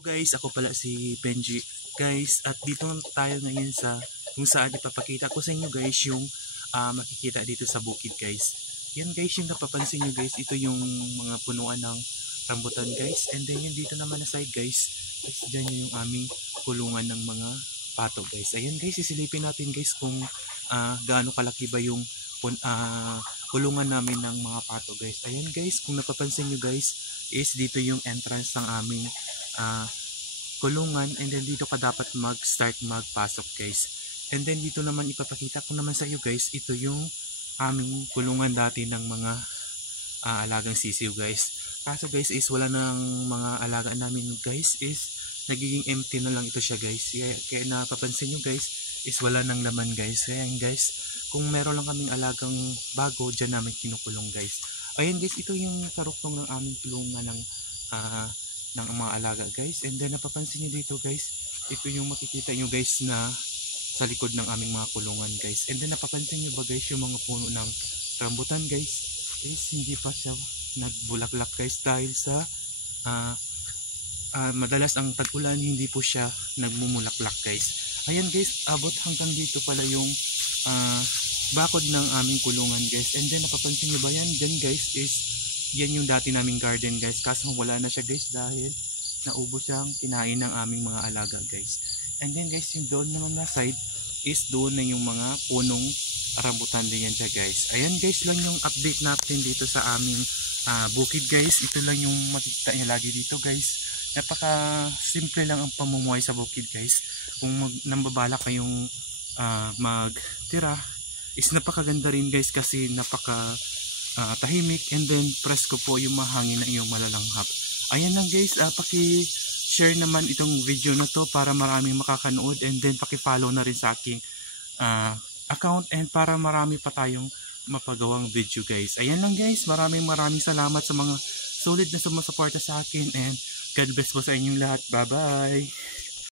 Guys, ako pala si Benji. Guys, at dito tayo ngayon sa kung saan ipapakita ko sa inyo guys yung makikita dito sa bukid guys. Yan guys, yung napapansin nyo guys, ito yung mga punuan ng rambutan guys. And then yung dito naman na side guys, is dyan yung aming kulungan ng mga pato guys. Ayan guys, isilipin natin guys kung gaano kalaki ba yung kulungan namin ng mga pato guys. Ayan guys, kung napapansin nyo guys, is dito yung entrance ng aming kulungan, and then dito ka dapat mag-start magpasok guys. And then dito naman ipapakita ko naman sa iyo guys, ito yung aming kulungan dati ng mga alagang sisiw guys. Kaso guys is wala nang mga alaga namin guys, is nagiging empty na lang ito siya guys. Kaya napapansin nyo guys is wala nang laman guys. Kaya guys, kung meron lang kaming alagang bago, dyan namin kinukulong guys. Ayan guys, ito yung karuktong ng aming kulungan ng mga alaga guys. And then napapansin nyo dito guys, ito yung makikita nyo guys na sa likod ng aming mga kulungan guys. And then napapansin nyo ba guys yung mga puno ng rambutan guys, is hindi pa siya nagbulaklak guys dahil sa madalas ang tag-ulan, hindi po siya nagmumulaklak guys. Ayan guys, abot hanggang dito pala yung bakod ng aming kulungan guys. And then napapansin nyo ba yan dyan guys, is yan yung dati naming garden guys, kaso wala na siya guys dahil naubos siyang kinain ng aming mga alaga guys. And then guys, yung doon naman na side is doon na yung mga punong rambutan din yan siya guys. Ayan guys lang yung update natin dito sa aming bukid guys. Ito lang yung makikita nyo lagi dito guys. Napaka simple lang ang pamumuhay sa bukid guys. Kung nambabala kayong magtira, is napakaganda rin guys kasi napaka tahimik, and then presko po yung mahangin na iyong malalanghap. Ayan lang guys, paki-share naman itong video na to para maraming makakanood, and then paki-follow na rin sa aking account, and para marami pa tayong mapagawang video guys. Ayan lang guys, maraming salamat sa mga solid na sumusuporta sa akin, and God bless po sa inyong lahat. Bye bye.